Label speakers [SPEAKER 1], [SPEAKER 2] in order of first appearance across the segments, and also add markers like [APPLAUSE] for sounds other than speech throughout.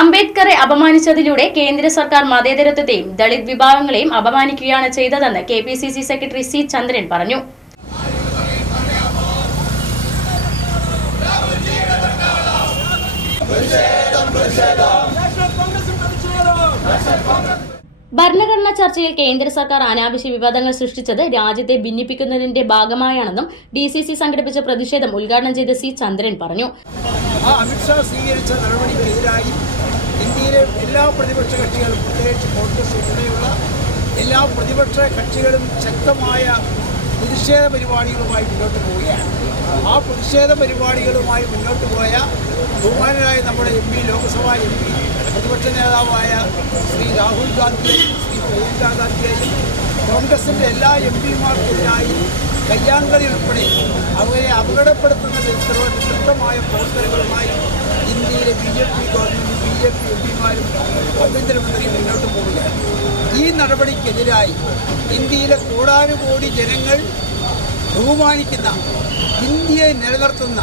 [SPEAKER 1] അംബേദ്കറെ അപമാനിച്ചതിലൂടെ കേന്ദ്ര സർക്കാർ മതേതരത്വത്തെയും ദളിത് വിഭാഗങ്ങളെയും അപമാനിക്കുകയാണ് ചെയ്തതെന്ന് കെ സെക്രട്ടറി സി ചന്ദ്രൻ പറഞ്ഞു. ഭരണഘടനാ ചർച്ചയിൽ കേന്ദ്ര സർക്കാർ അനാവശ്യ വിവാദങ്ങൾ സൃഷ്ടിച്ചത് രാജ്യത്തെ ഭിന്നിപ്പിക്കുന്നതിന്റെ ഭാഗമായാണെന്നും ഡി സി സി സംഘടിപ്പിച്ച പ്രതിഷേധം ഉദ്ഘാടനം ചെയ്ത സി ചന്ദ്രൻ പറഞ്ഞു.
[SPEAKER 2] അമിത്ഷാ സ്വീകരിച്ച നടപടിക്കെതിരായി ഇന്ത്യയിലെ എല്ലാ പ്രതിപക്ഷ കക്ഷികളും പ്രത്യേകിച്ച് കോൺഗ്രസ് ഉൾപ്പെടെയുള്ള എല്ലാ പ്രതിപക്ഷ കക്ഷികളും ശക്തമായ പ്രതിഷേധ പരിപാടികളുമായി മുന്നോട്ട് പോവുകയാണ്. ആ പ്രതിഷേധ പരിപാടികളുമായി മുന്നോട്ട് പോയ ബഹുമാനരായ നമ്മുടെ M P Lok Sabha M P പ്രതിപക്ഷ നേതാവായ ശ്രീ രാഹുൽ ഗാന്ധിയെയും ശ്രീ പ്രിയങ്ക ഗാന്ധിയെയും കോൺഗ്രസിന്റെ എല്ലാ എം പിമാർക്കെതിരായി കയ്യാങ്കളി ഉൾപ്പെടെ അവരെ അപകടപ്പെടുത്തുന്ന തരത്തിലുള്ള പ്രവർത്തനങ്ങളുമായി ഇന്ത്യയിലെ B J P government B J P M പിമാരും ആഭ്യന്തരമന്ത്രിയും മുന്നോട്ട് പോവുകയാണ്. ഈ നടപടിക്കെതിരായി ഇന്ത്യയിലെ കോടാനുകോടി ജനങ്ങൾ ബഹുമാനിക്കുന്ന ഇന്ത്യയെ നിലനിർത്തുന്ന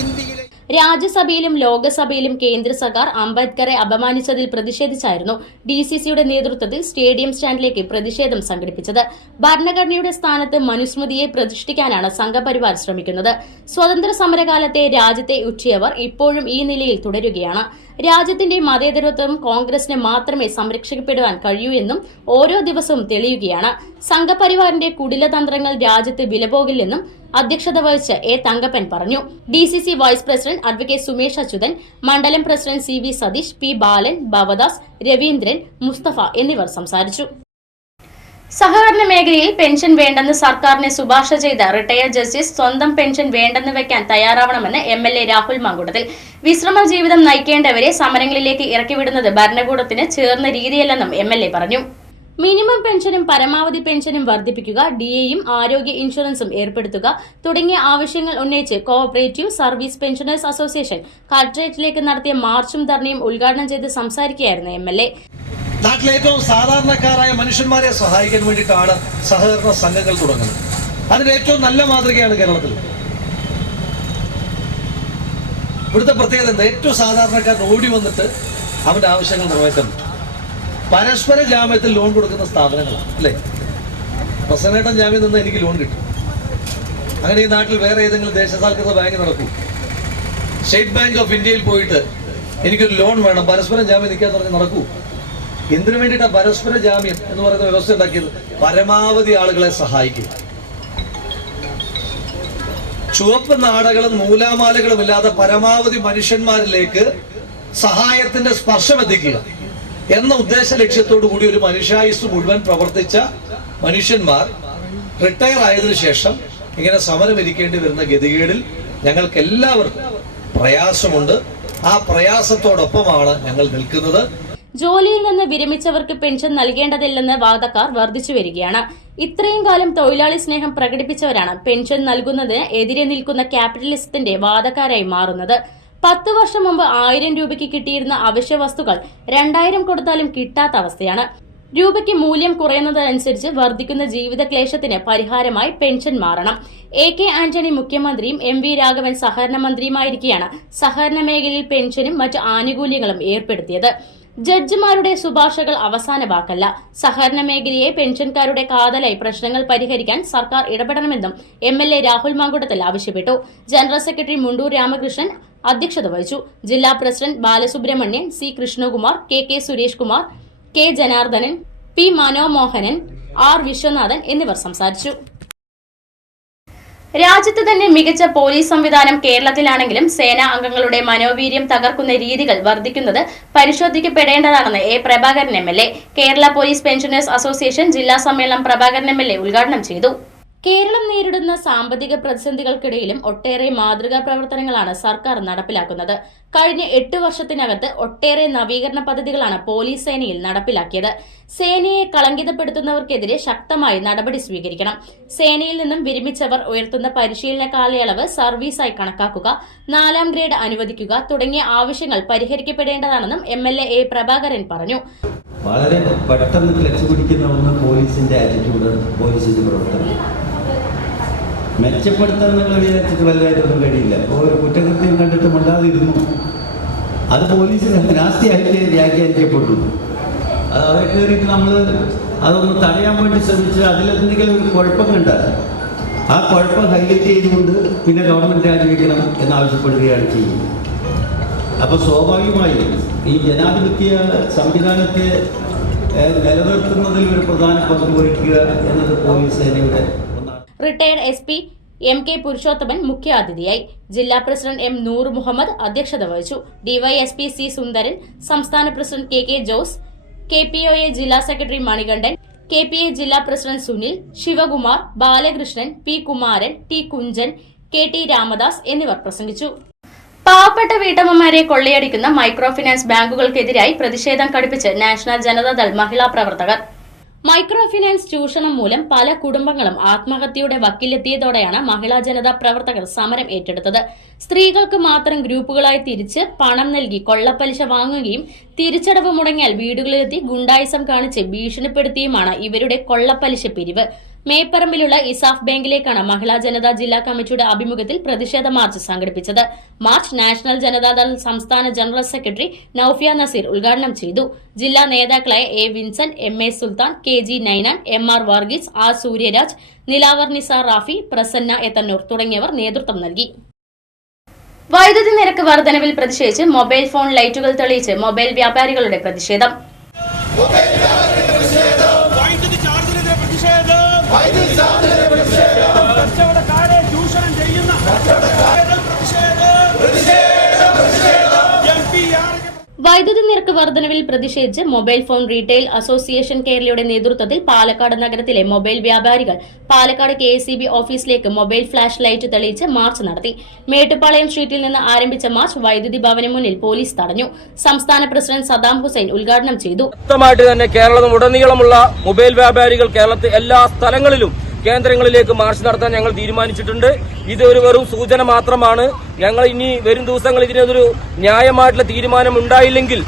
[SPEAKER 2] ഇന്ത്യയിലെ
[SPEAKER 1] രാജ്യസഭയിലും ലോകസഭയിലും കേന്ദ്ര സർക്കാർ അംബേദ്കറെ അപമാനിച്ചതിൽ പ്രതിഷേധിച്ചായിരുന്നു ഡി സി സിയുടെ നേതൃത്വത്തിൽ സ്റ്റേഡിയം സ്റ്റാൻഡിലേക്ക് പ്രതിഷേധം സംഘടിപ്പിച്ചത്. ഭരണഘടനയുടെ സ്ഥാനത്ത് മനുസ്മൃതിയെ പ്രതിഷ്ഠിക്കാനാണ് സംഘപരിവാർ ശ്രമിക്കുന്നത്. സ്വതന്ത്ര സമരകാലത്തെ രാജ്യത്തെ ഉച്ചയവർ ഇപ്പോഴും ഈ നിലയിൽ തുടരുകയാണ്. രാജ്യത്തിന്റെ മതേതരത്വം കോൺഗ്രസിന് മാത്രമേ സംരക്ഷിക്കപ്പെടുവാൻ കഴിയൂ എന്നും ഓരോ ദിവസവും തെളിയുകയാണ്. സംഘപരിവാറിന്റെ കുടിലതന്ത്രങ്ങൾ രാജ്യത്ത് വിലപോകില്ലെന്നും അധ്യക്ഷത വഹിച്ച എ തങ്കപ്പൻ പറഞ്ഞു. D C C vice president advocate Sumesh Achuthan മണ്ഡലം president C V Satheesh P Balan Bhavadas Raveendran Musthafa എന്നിവർ സംസാരിച്ചു. സഹകരണ മേഖലയിൽ പെൻഷൻ വേണ്ടെന്ന് സർക്കാരിനെ ശുപാർശ ചെയ്ത റിട്ടയർഡ് ജസ്റ്റിസ് സ്വന്തം പെൻഷൻ വേണ്ടെന്ന് വെക്കാൻ തയ്യാറാവണമെന്ന് M L A Rahul Mamkootathil. വിശ്രമ ജീവിതം നയിക്കേണ്ടവരെ സമരങ്ങളിലേക്ക് ഇറക്കിവിടുന്നത് ഭരണകൂടത്തിന് ചേർന്ന രീതിയല്ലെന്നും എം എൽ എ പറഞ്ഞു. മിനിമം പെൻഷനും പരമാവധി പെൻഷനും വർദ്ധിപ്പിക്കുക ഡി എയും ആരോഗ്യ ഇൻഷുറൻസും ഏർപ്പെടുത്തുക തുടങ്ങിയ ആവശ്യങ്ങൾ ഉന്നയിച്ച് കോഓപ്പറേറ്റീവ് സർവീസ് പെൻഷനേഴ്സ് അസോസിയേഷൻ കളക്ടറേറ്റിലേക്ക് നടത്തിയ മാർച്ചും ധർണയും ഉദ്ഘാടനം ചെയ്ത് സംസാരിക്കുകയായിരുന്നു എ.
[SPEAKER 3] നാട്ടിലെ ഏറ്റവും സാധാരണക്കാരായ മനുഷ്യന്മാരെ സഹായിക്കാൻ വേണ്ടിയിട്ടാണ് സഹകരണ സംഘങ്ങൾ തുടങ്ങുന്നത്. അതിന് ഏറ്റവും നല്ല മാതൃകയാണ് കേരളത്തിൽ. ഇവിടുത്തെ പ്രത്യേകത എന്താ? ഏറ്റവും സാധാരണക്കാരൻ ഓടി വന്നിട്ട് അവന്റെ ആവശ്യങ്ങൾ നിറവേറ്റുന്നു പരസ്പര ജാമ്യത്തിൽ ലോൺ കൊടുക്കുന്ന സ്ഥാപനങ്ങളാണ് അല്ലേ? പ്രസന്നേട്ടൻ ജാമ്യം നിന്ന് എനിക്ക് ലോൺ കിട്ടും. അങ്ങനെ ഈ നാട്ടിൽ വേറെ ഏതെങ്കിലും ദേശസാൽകൃത ബാങ്ക് നടക്കൂ. സ്റ്റേറ്റ് ബാങ്ക് ഓഫ് ഇന്ത്യയിൽ പോയിട്ട് എനിക്കൊരു ലോൺ വേണം പരസ്പരം ജാമ്യം നിൽക്കാൻ പറഞ്ഞ് നടക്കൂ. എന്തിനു വേണ്ടിയിട്ടാണ് പരസ്പര ജാമ്യം എന്ന് പറയുന്ന വ്യവസ്ഥ ഉണ്ടാക്കിയത്? പരമാവധി ആളുകളെ സഹായിക്കുക. ചുവപ്പ് നാടകളും നൂലാമാലകളും ഇല്ലാതെ പരമാവധി മനുഷ്യന്മാരിലേക്ക് സഹായത്തിന്റെ സ്പർശം എത്തിക്കുക എന്ന ഉദ്ദേശ ലക്ഷ്യത്തോടു കൂടി ഒരു മനുഷ്യായുസ് മുഴുവൻ പ്രവർത്തിച്ച മനുഷ്യന്മാർ റിട്ടയർ ആയതിനു ശേഷം ഇങ്ങനെ സമരം ഇരിക്കേണ്ടി വരുന്ന ഗതികേടിൽ ഞങ്ങൾക്ക് എല്ലാവർക്കും പ്രയാസമുണ്ട്. ആ പ്രയാസത്തോടൊപ്പമാണ് ഞങ്ങൾ നിൽക്കുന്നത്.
[SPEAKER 1] ജോലിയിൽ നിന്ന് വിരമിച്ചവർക്ക് പെൻഷൻ നൽകേണ്ടതില്ലെന്ന് വാദക്കാർ വർദ്ധിച്ചു വരികയാണ്. ഇത്രയും കാലം തൊഴിലാളി സ്നേഹം പ്രകടിപ്പിച്ചവരാണ് പെൻഷൻ നൽകുന്നതിന് എതിരെ നിൽക്കുന്ന ക്യാപിറ്റലിസത്തിന്റെ വാദക്കാരായി മാറുന്നത്. പത്ത് വർഷം മുമ്പ് ആയിരം രൂപയ്ക്ക് കിട്ടിയിരുന്ന അവശ്യ വസ്തുക്കൾ രണ്ടായിരം കൊടുത്താലും കിട്ടാത്ത അവസ്ഥയാണ്. രൂപയ്ക്ക് മൂല്യം കുറയുന്നതനുസരിച്ച് വർദ്ധിക്കുന്ന ജീവിത ക്ലേശത്തിന് പരിഹാരമായി പെൻഷൻ മാറണം. എ കെ ആന്റണി മുഖ്യമന്ത്രിയും എം വി രാഘവൻ സഹകരണ മന്ത്രിയുമായിരിക്കെയാണ് സഹകരണ മേഖലയിൽ പെൻഷനും മറ്റ് ആനുകൂല്യങ്ങളും ഏർപ്പെടുത്തിയത്. ജഡ്ജിമാരുടെ ശുപാർശകൾ അവസാന വാക്കല്ല. സഹകരണ മേഖലയെ പെൻഷൻകാരുടെ കാതലായി പ്രശ്നങ്ങൾ പരിഹരിക്കാൻ സർക്കാർ ഇടപെടണമെന്നും M L A Rahul Mamkootathil ആവശ്യപ്പെട്ടു. ജനറൽ സെക്രട്ടറി മുണ്ടൂർ രാമകൃഷ്ണൻ അധ്യക്ഷത വഹിച്ചു. ജില്ലാ president Balasubramanian C Krishnakumar K K Suresh Kumar K Janardhanan P Manomohanan R Viswanathan എന്നിവർ സംസാരിച്ചു. രാജ്യത്ത് തന്നെ മികച്ച പോലീസ് സംവിധാനം കേരളത്തിലാണെങ്കിലും സേനാ അംഗങ്ങളുടെ മനോവീര്യം തകർക്കുന്ന രീതികൾ വർദ്ധിക്കുന്നത് പരിശോധിക്കപ്പെടേണ്ടതാണെന്ന് A Prabhakaran M Kerala police pensioners association ജില്ലാ സമ്മേളനം പ്രഭാകരൻ എ ഉദ്ഘാടനം ചെയ്തു. കേരളം നേരിടുന്ന സാമ്പത്തിക പ്രതിസന്ധികൾക്കിടയിലും ഒട്ടേറെ മാതൃകാ പ്രവർത്തനങ്ങളാണ് സർക്കാർ നടപ്പിലാക്കുന്നത്. കഴിഞ്ഞ എട്ട് വർഷത്തിനകത്ത് ഒട്ടേറെ നവീകരണ പദ്ധതികളാണ് പോലീസ് സേനയിൽ നടപ്പിലാക്കിയത്. സേനയെ കളങ്കിതപ്പെടുത്തുന്നവർക്കെതിരെ ശക്തമായി നടപടി സ്വീകരിക്കണം. സേനയിൽ നിന്നും വിരമിച്ചവർ ഉയർത്തുന്ന പരിശീലന കാലയളവ് സർവീസായി കണക്കാക്കുക നാലാം ഗ്രേഡ് അനുവദിക്കുക തുടങ്ങിയ ആവശ്യങ്ങൾ പരിഹരിക്കപ്പെടേണ്ടതാണെന്നും എം എൽ എ പ്രഭാകരൻ പറഞ്ഞു.
[SPEAKER 4] വളരെ പെട്ടെന്ന് ക്ലച്ച് പിടിക്കുന്ന ഒന്ന് പോലീസിന്റെ ആറ്റിറ്റ്യൂഡ് പോലീസിന്റെ പ്രവർത്തനം. മെച്ചപ്പെടുത്താൻ നിങ്ങൾ വിചാരിച്ചിട്ട് കഴിയില്ല. ഒരു കുറ്റകൃത്യം കണ്ടിട്ട് മിണ്ടാതിരുന്നു. അത് പോലീസിന് [LAUGHS] നാസ്തിയായിട്ട് വ്യാഖ്യാനിക്കപ്പെട്ടു അത് അവിടെ കയറിയിട്ട് നമ്മൾ അതൊന്ന് തടയാൻ വേണ്ടി ശ്രമിച്ച് അതിലെന്തെങ്കിലും ഒരു കുഴപ്പം കണ്ടാൽ ആ കുഴപ്പം ഹൈലൈറ്റ് ചെയ്തുകൊണ്ട് പിന്നെ ഗവൺമെന്റ് രാജിവെക്കണം എന്നാവശ്യപ്പെടുകയാണ് ചെയ്യുന്നത്. അപ്പോൾ സ്വാഭാവികമായും ഈ ജനാധിപത്യ സംവിധാനത്തെ നിലനിർത്തുന്നതിൽ ഒരു പ്രധാന പങ്ക് വഹിക്കുക എന്നത് പോലീസ് സേനയുടെ
[SPEAKER 1] retired S P M K Purushothaman മുഖ്യാതിഥിയായി ജില്ലാ പ്രസിഡന്റ് എം നൂർ മുഹമ്മദ് അധ്യക്ഷത വഹിച്ചു. ഡിവൈഎസ്പി സി സുന്ദരൻ സംസ്ഥാന president K K Jose K P O A ജില്ലാ secretary Manikandan K P A ജില്ലാ president Sunil Sivakumar Balakrishnan P Kumaran T Kunchan K T Ramadas എന്നിവർ പ്രസംഗിച്ചു. പാവപ്പെട്ട വീട്ടമ്മമാരെ കൊള്ളയടിക്കുന്ന മൈക്രോ ഫിനാൻസ് ബാങ്കുകൾക്കെതിരായി പ്രതിഷേധം കടുപ്പിച്ച് നാഷണൽ ജനതാദൾ മഹിളാ പ്രവർത്തകർ. മൈക്രോ ഫിനാൻസ് ചൂഷണം മൂലം പല കുടുംബങ്ങളും ആത്മഹത്യയുടെ വക്കിലെത്തിയതോടെയാണ് മഹിളാ ജനതാ പ്രവർത്തകർ സമരം ഏറ്റെടുത്തത്. സ്ത്രീകൾക്ക് മാത്രം ഗ്രൂപ്പുകളായി തിരിച്ച് പണം നൽകി കൊള്ളപ്പലിശ വാങ്ങുകയും തിരിച്ചടവ് മുടങ്ങിയാൽ വീടുകളിലെത്തി ഗുണ്ടായിസം കാണിച്ച് ഭീഷണിപ്പെടുത്തിയുമാണ് ഇവരുടെ കൊള്ളപ്പലിശ പിരിവ്. മേപ്പറമ്പിലുള്ള ഇസാഫ് ബാങ്കിലേക്കാണ് മഹിളാ ജനതാ ജില്ലാ കമ്മിറ്റിയുടെ ആഭിമുഖ്യത്തിൽ പ്രതിഷേധ മാർച്ച് സംഘടിപ്പിച്ചത്. മാർച്ച് നാഷണൽ ജനതാദൾ സംസ്ഥാന ജനറൽ സെക്രട്ടറി നൌഫിയ നസീർ ഉദ്ഘാടനം ചെയ്തു. ജില്ലാ നേതാക്കളായ A Vincent M A Sultan K G Ninan M R Varghese R Suryaraj Nilavar Nizar Rafi Prasanna Ethannur തുടങ്ങിയവർ നേതൃത്വം നൽകി. വൈദ്യുതി നിരക്ക് വർധനവിൽ പ്രതിഷേധിച്ച് മൊബൈൽ ഫോൺ ലൈറ്റുകൾ തെളിയിച്ച് മൊബൈൽ വ്യാപാരികളുടെ പ്രതിഷേധം.
[SPEAKER 2] വൈദ്യുതി
[SPEAKER 1] നിരക്ക് വർധനവിൽ പ്രതിഷേധിച്ച് മൊബൈൽ ഫോൺ റീറ്റെയിൽ അസോസിയേഷൻ കേരളയുടെ നേതൃത്വത്തിൽ പാലക്കാട് നഗരത്തിലെ മൊബൈൽ വ്യാപാരികൾ പാലക്കാട് കെ ഓഫീസിലേക്ക് മൊബൈൽ ഫ്ലാഷ് ലൈറ്റ് തെളിയിച്ച് മാർച്ച് നടത്തി. മേട്ടുപ്പാളയം സ്ട്രീറ്റിൽ നിന്ന് ആരംഭിച്ച മാർച്ച് വൈദ്യുതി ഭവന് മുന്നിൽ പോലീസ് തടഞ്ഞു. സംസ്ഥാന പ്രസിഡന്റ് സദാം ഹുസൈൻ ഉദ്ഘാടനം ചെയ്തു.
[SPEAKER 5] തന്നെ കേരളം ഉടനീളമുള്ള മൊബൈൽ വ്യാപാരികൾ കേരളത്തിൽ എല്ലാ സ്ഥലങ്ങളിലും കേന്ദ്രങ്ങളിലേക്ക് മാർച്ച് നടത്താൻ ഞങ്ങൾ തീരുമാനിച്ചിട്ടുണ്ട്. ഇത് ഒരു വെറും സൂചന മാത്രമാണ്. ഞങ്ങൾ ഇനി വരും ദിവസങ്ങൾ ഇതിനൊരു ന്യായമായിട്ടുള്ള തീരുമാനം ഉണ്ടായില്ലെങ്കിൽ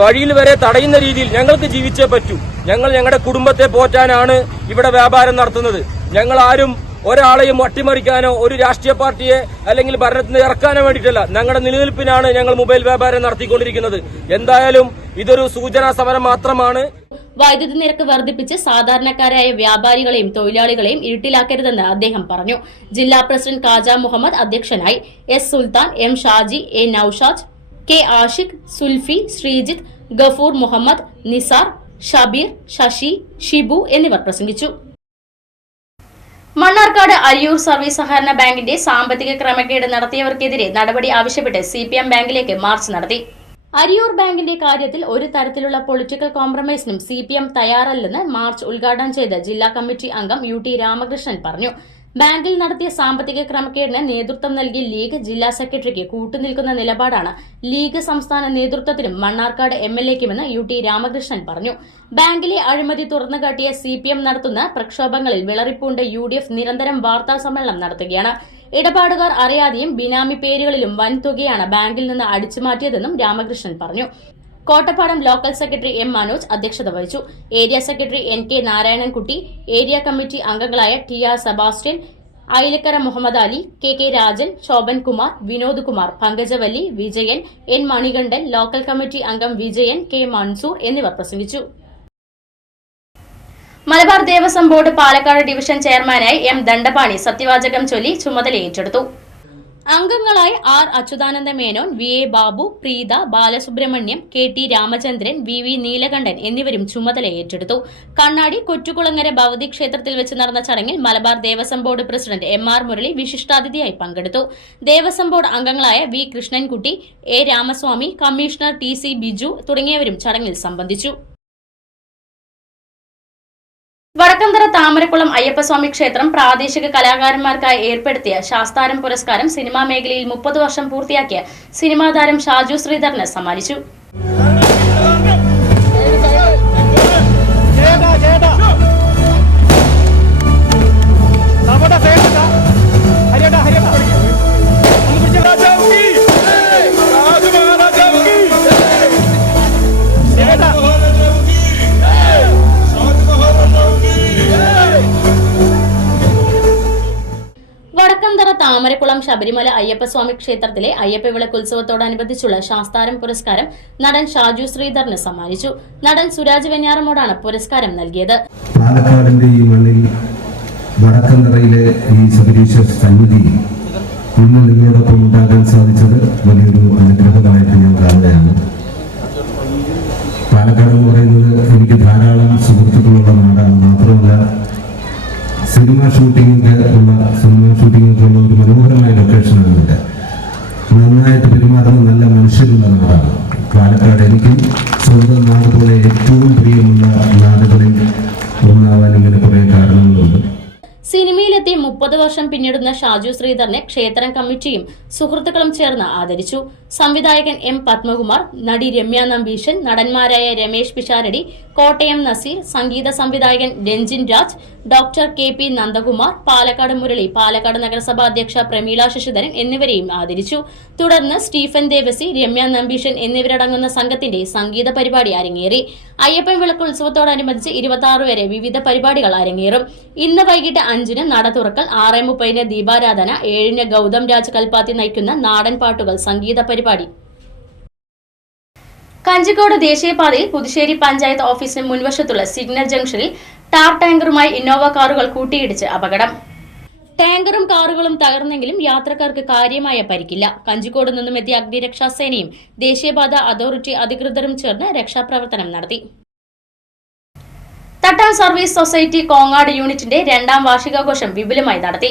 [SPEAKER 5] വഴിയിൽ വരെ തടയുന്ന രീതിയിൽ ഞങ്ങൾക്ക് ജീവിച്ചേ പറ്റൂ. ഞങ്ങൾ ഞങ്ങളുടെ കുടുംബത്തെ പോറ്റാനാണ് ഇവിടെ വ്യാപാരം നടത്തുന്നത്. ഞങ്ങൾ ആരും ഒരാളെയും അട്ടിമറിക്കാനോ ഒരു രാഷ്ട്രീയ പാർട്ടിയെ അല്ലെങ്കിൽ ഭരണത്തിന് ഇറക്കാനോ വേണ്ടിയിട്ടല്ല. ഞങ്ങളുടെ നിലനിൽപ്പിനാണ് ഞങ്ങൾ മൊബൈൽ വ്യാപാരം നടത്തിക്കൊണ്ടിരിക്കുന്നത്. എന്തായാലും ഇതൊരു സൂചനാ സമരം മാത്രമാണ്.
[SPEAKER 1] വൈദ്യുതി നിരക്ക് വർദ്ധിപ്പിച്ച് സാധാരണക്കാരായ വ്യാപാരികളെയും തൊഴിലാളികളെയും ഇരുട്ടിലാക്കരുതെന്ന് അദ്ദേഹം പറഞ്ഞു. ജില്ലാ പ്രസിഡന്റ് കാജ മുഹമ്മദ് അധ്യക്ഷനായി S Sultan M Shaji A Naushaj K Ashiq Sulfi Sreejith Gafoor Muhammad Nizar Shabeer Sasi Shibu എന്നിവർ പ്രസംഗിച്ചു. മണ്ണാർക്കാട് അരിയൂർ സർവീസ് സഹകരണ ബാങ്കിന്റെ സാമ്പത്തിക ക്രമക്കേട് നടത്തിയവർക്കെതിരെ നടപടി ആവശ്യപ്പെട്ട് സി ബാങ്കിലേക്ക് മാർച്ച് നടത്തി. അരിയൂർ ബാങ്കിന്റെ കാര്യത്തിൽ ഒരു തരത്തിലുള്ള പൊളിറ്റിക്കൽ കോംപ്രമൈസിനും സി പി എം തയ്യാറല്ലെന്ന് മാർച്ച് ഉദ്ഘാടനം ചെയ്ത ജില്ലാ കമ്മിറ്റി അംഗം യു ടി രാമകൃഷ്ണൻ പറഞ്ഞു. ബാങ്കിൽ നടത്തിയ സാമ്പത്തിക ക്രമക്കേടിന് നേതൃത്വം നൽകി ലീഗ് ജില്ലാ സെക്രട്ടറിക്ക് കൂട്ടുനിൽക്കുന്ന നിലപാടാണ് ലീഗ് സംസ്ഥാന നേതൃത്വത്തിനും മണ്ണാർക്കാട് എം എൽ എക്കുമെന്ന് യു ടി രാമകൃഷ്ണൻ പറഞ്ഞു. ബാങ്കിലെ അഴിമതി തുറന്നുകാട്ടിയ സി പി എം നടത്തുന്ന പ്രക്ഷോഭങ്ങളിൽ വിളറിപ്പൂണ്ട് യു ഡി എഫ് നിരന്തരം വാർത്താ സമ്മേളനം നടത്തുകയാണ്. ഇടപാടുകാർ അറിയാതെയും ബിനാമി പേരുകളിലും വൻതുകയാണ് ബാങ്കിൽ നിന്ന് അടിച്ചുമാറ്റിയതെന്നും രാമകൃഷ്ണൻ പറഞ്ഞു. Kottappadam local secretary M Manoj അധ്യക്ഷത വഹിച്ചു. Area secretary N K Narayanankutty area committee അംഗങ്ങളായ T R Sebastian Ayilakkara Muhammad Ali K K Rajan Shobhan Kumar Vinod Kumar Pankajavalli Vijayan N Manikandan local committee അംഗം Vijayan K Mansoor എന്നിവർ പ്രസംഗിച്ചു. Malabar Devaswom board Palakkad division ചെയർമാനായി M Dandapani സത്യവാചകം ചൊല്ലി ചുമതല ഏറ്റെടുത്തു അംഗങ്ങളായി R Achuthananda Menon V A Babu Preetha Balasubramaniam K T Ramachandran V V Neelakandan എന്നിവരും ചുമതല ഏറ്റെടുത്തു. കണ്ണാടി കൊറ്റുകുളങ്ങര ഭവതി ക്ഷേത്രത്തിൽ വെച്ച് നടന്ന ചടങ്ങിൽ Malabar Devaswom board president M R Murali വിശിഷ്ടാതിഥിയായി പങ്കെടുത്തു. ദേവസ്വം ബോർഡ് അംഗങ്ങളായ V Krishnankutty A Ramaswamy commissioner T C Biju തുടങ്ങിയവരും ചടങ്ങിൽ സംബന്ധിച്ചു. വടക്കന്തറ താമരക്കുളം അയ്യപ്പസ്വാമി ക്ഷേത്രം പ്രാദേശിക കലാകാരന്മാർക്കായി ഏർപ്പെടുത്തിയ ശാസ്താരം പുരസ്കാരം സിനിമാ മേഖലയിൽ മുപ്പത് വർഷം പൂർത്തിയാക്കിയ സിനിമാ താരം ഷാജു ശ്രീധരന് സമ്മാനിച്ചു. താമരക്കുളം ശബരിമല അയ്യപ്പസ്വാമി ക്ഷേത്രത്തിലെ അയ്യപ്പ വിളക്ക് ഉത്സവത്തോടനുബന്ധിച്ചുള്ള ശാസ്താരം പുരസ്കാരം നടൻ ഷാജു ശ്രീധറിന് സമ്മാനിച്ചു. നടൻ സുരാജ് വെഞ്ഞാറമോടാണ് പുരസ്കാരം നൽകിയത്.
[SPEAKER 6] പാലക്കാടിന്റെ ഈ മണ്ണിൽ വടക്കന്തറയിലെ ഈ ശബരീശ്വര സന്നിധി ഇന്ന് നിങ്ങളോടൊപ്പം ഉണ്ടാകാൻ സാധിച്ചത് വലിയൊരു അനുഗ്രഹമായിട്ട് ഞാൻ കാണുകയാണ്. പാലക്കാട് എന്ന് പറയുന്നത് എനിക്ക് ധാരാളം സുഹൃത്തുക്കളുള്ള നാടാണ്. മാത്രമല്ല സിനിമ ഷൂട്ടിംഗ് ഉള്ള സിനിമ ഷൂട്ടിംഗ് ഉള്ള ഒരു മനോഹരമായ ലൊക്കേഷനാണ് ഇവിടെ നന്നായിട്ട് പെരുമാറുന്ന നല്ല മനുഷ്യരുള്ള നാടാണ് പാലക്കാട്. എനിക്കും സ്വന്തം നാടുകളെ ഏറ്റവും പ്രിയമുള്ള നാടുകളിൽ ഒന്നാവാൻ ഇങ്ങനെ കുറേ കാരണങ്ങളുണ്ട്.
[SPEAKER 1] സിനിമയിലെത്തി മുപ്പത് വർഷം പിന്നിടുന്ന ഷാജു ശ്രീധറിനെ ക്ഷേത്രം കമ്മിറ്റിയും സുഹൃത്തുക്കളും ചേർന്ന് ആദരിച്ചു. സംവിധായകൻ എം പത്മകുമാർ നടി രമ്യ നമ്പീഷൻ നടന്മാരായ രമേശ് പിഷാരടി കോട്ടയം നസീർ സംഗീത സംവിധായകൻ Ranjin Raj doctor K P Nandakumar Palakkad Murali Palakkad നഗരസഭാ അധ്യക്ഷ പ്രമീള ശശിധരൻ എന്നിവരെയും ആദരിച്ചു. തുടർന്ന് സ്റ്റീഫൻ ദേവസി രമ്യ നമ്പീഷൻ എന്നിവരടങ്ങുന്ന സംഘത്തിന്റെ സംഗീത പരിപാടി അരങ്ങേറി. അയ്യപ്പൻ വിളക്ക് ഉത്സവത്തോടനുബന്ധിച്ച് ഇരുപത്തി ആറ് വരെ വിവിധ പരിപാടികൾ അരങ്ങേറും. ഇന്ന് വൈകിട്ട് അഞ്ചിന് നട തുറക്കൽ ആറ് മുപ്പതിന് ദീപാരാധന ഏഴിന് ഗൗതം രാജ് കൽപ്പാത്തി നയിക്കുന്ന നാടൻ പാട്ടുകൾ സംഗീത പരിപാടി. കഞ്ചിക്കോട് ദേശീയപാതയിൽ പുതുശ്ശേരി പഞ്ചായത്ത് ഓഫീസിന് മുൻവശത്തുള്ള സിഗ്നൽ ജംഗ്ഷനിൽ ടാർ ടാങ്കറുമായി ഇന്നോവ കാറുകൾ കൂട്ടിയിടിച്ച് അപകടം. ടാങ്കറും കാറുകളും തകർന്നെങ്കിലും യാത്രക്കാർക്ക് കാര്യമായ പരിക്കില്ല. കഞ്ചിക്കോട് നിന്നും എത്തിയ അഗ്നിരക്ഷാസേനയും ദേശീയപാത അതോറിറ്റി അധികൃതരും ചേർന്ന് രക്ഷാപ്രവർത്തനം നടത്തി. തട്ടാൻ സർവീസ് സൊസൈറ്റി കോങ്ങാട് യൂണിറ്റിന്റെ രണ്ടാം വാർഷികാഘോഷം വിപുലമായി നടത്തി.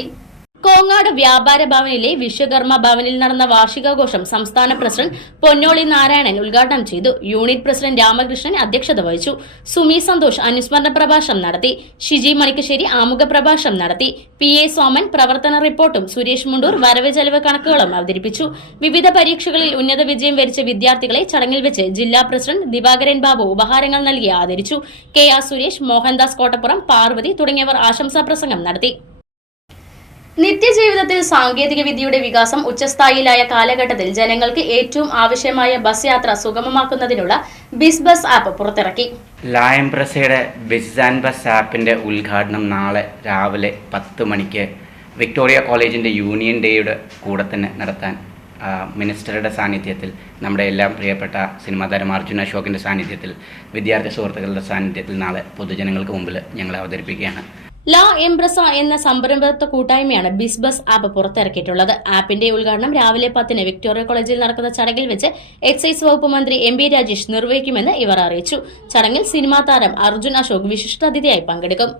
[SPEAKER 1] കോങ്ങാട് വ്യാപാര ഭവനിലെ വിശ്വകർമ്മ ഭവനിൽ നടന്ന വാർഷികാഘോഷം സംസ്ഥാന പ്രസിഡന്റ് പൊന്നോളി നാരായണൻ ഉദ്ഘാടനം ചെയ്തു. യൂണിറ്റ് പ്രസിഡന്റ് രാമകൃഷ്ണൻ അധ്യക്ഷത വഹിച്ചു. സുമി സന്തോഷ് അനുസ്മരണ പ്രഭാഷണം നടത്തി. ഷിജി മണിക്കശ്ശേരി ആമുഖ പ്രഭാഷണം നടത്തി. പി എ സോമൻ പ്രവർത്തന റിപ്പോർട്ടും സുരേഷ് മുണ്ടൂർ വരവ് ചെലവ് കണക്കുകളും അവതരിപ്പിച്ചു. വിവിധ പരീക്ഷകളിൽ ഉന്നത വിജയം വരിച്ച വിദ്യാർത്ഥികളെ ചടങ്ങിൽ വെച്ച് ജില്ലാ പ്രസിഡന്റ് ദിവാകരൻ ബാബു ഉപഹാരങ്ങൾ നൽകി ആദരിച്ചു. കെ ആർ സുരേഷ് മോഹൻദാസ് കോട്ടപ്പുറം പാർവതി തുടങ്ങിയവർ ആശംസാ പ്രസംഗം നടത്തി. നിത്യജീവിതത്തിൽ സാങ്കേതിക വിദ്യയുടെ വികാസം ഉച്ചസ്ഥായിയിലായ കാലഘട്ടത്തിൽ ജനങ്ങൾക്ക് ഏറ്റവും ആവശ്യമായ ബസ് യാത്ര സുഗമമാക്കുന്നതിനുള്ള ബിസ് ബസ് ആപ്പ് പുറത്തിറക്കി.
[SPEAKER 7] ലായം പ്രസയുടെ ബിസ് ആൻഡ് ബസ് ആപ്പിന്റെ ഉദ്ഘാടനം നാളെ രാവിലെ പത്ത് മണിക്ക് വിക്ടോറിയ കോളേജിന്റെ യൂണിയൻ ഡേയുടെ കൂടെ തന്നെ നടത്താൻ മിനിസ്റ്ററുടെ സാന്നിധ്യത്തിൽ നമ്മുടെ എല്ലാം പ്രിയപ്പെട്ട സിനിമാ താരം അർജുൻ അശോകിന്റെ സാന്നിധ്യത്തിൽ വിദ്യാർത്ഥി സുഹൃത്തുക്കളുടെ സാന്നിധ്യത്തിൽ നാളെ പൊതുജനങ്ങൾക്ക് മുമ്പിൽ ഞങ്ങൾ അവതരിപ്പിക്കുകയാണ്.
[SPEAKER 1] ലാ എംബ്രസ എന്ന സംരംഭത്വ കൂട്ടായ്മയാണ് ബിസ്ബസ് ആപ്പ് പുറത്തിറക്കിയിട്ടുള്ളത്. ആപ്പിന്റെ ഉദ്ഘാടനം രാവിലെ പത്തിന് വിക്ടോറിയ കോളേജിൽ നടക്കുന്ന ചടങ്ങിൽ വെച്ച് എക്സൈസ് വകുപ്പ് മന്ത്രി എം ബി രാജേഷ് നിർവഹിക്കുമെന്ന് ഇവർ അറിയിച്ചു. ചടങ്ങിൽ സിനിമാ താരം അർജുൻ അശോക് വിശിഷ്ടാതിഥിയായി പങ്കെടുക്കും.